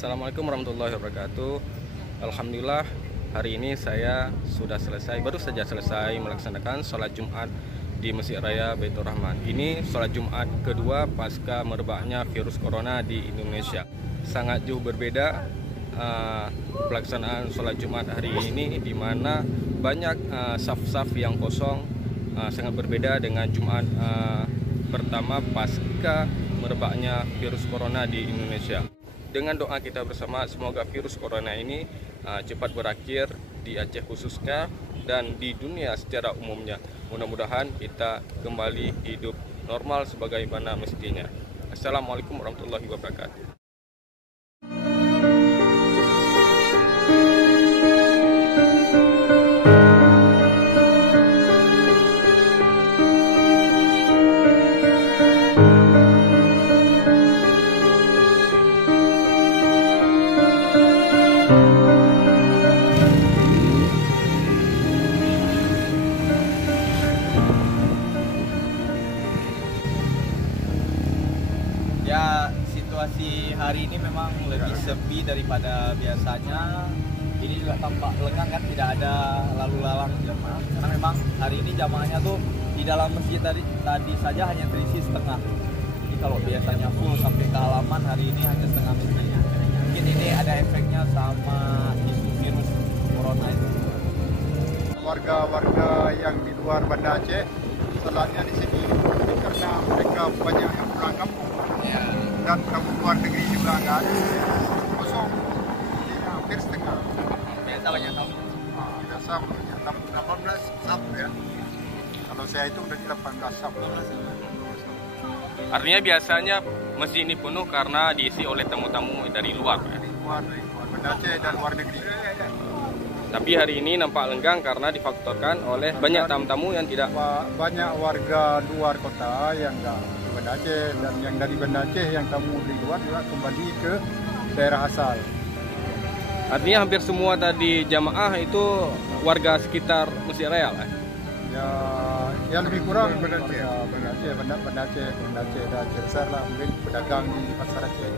Assalamualaikum warahmatullahi wabarakatuh. Alhamdulillah hari ini saya baru saja selesai melaksanakan sholat Jumat di Masjid Raya Baitur Rahman. Ini sholat Jumat kedua pasca merebaknya virus corona di Indonesia. Sangat jauh berbeda pelaksanaan sholat Jumat hari ini, di mana banyak saf-saf yang kosong, sangat berbeda dengan Jumat pertama pasca merebaknya virus corona di Indonesia. Dengan doa kita bersama, semoga virus corona ini cepat berakhir di Aceh khususnya dan di dunia secara umumnya. Mudah-mudahan kita kembali hidup normal sebagaimana mestinya. Assalamualaikum warahmatullahi wabarakatuh. Ya, situasi hari ini memang lebih sepi daripada biasanya. Ini juga tampak lengang kan, tidak ada lalu lalang jamaah. Karena memang hari ini jamaahnya tuh di dalam masjid tadi saja hanya terisi setengah. Jadi kalau biasanya full sampai ke halaman, hari ini hanya setengah masjid. Mungkin ini ada efeknya sama isu virus corona itu. Warga-warga yang di luar Banda Aceh salatnya di sini karena mereka banyak yang pulang kampung. Dan tamu luar negeri juga kan kosong, jadi hampir setengah. Biasa banyak tamu. Biasa banyak tamu 18 saf ya. Kalau saya itu udah 18 saf. Artinya biasanya masjid ini penuh karena diisi oleh tamu-tamu dari luar. Dari luar Banda Aceh dan luar negeri. Tapi hari ini nampak lenggang karena difaktorkan oleh banyak tamu-tamu yang tidak. Banyak warga luar kota yang nggak di Banda Aceh, dan yang dari Banda Aceh yang tamu di luar juga kembali ke daerah asal. Artinya hampir semua tadi jamaah itu warga sekitar Masjid Raya lah. Ya, yang lebih kurang Banda Aceh dan Aceh besar lah, mungkin pedagang di pasar Aceh.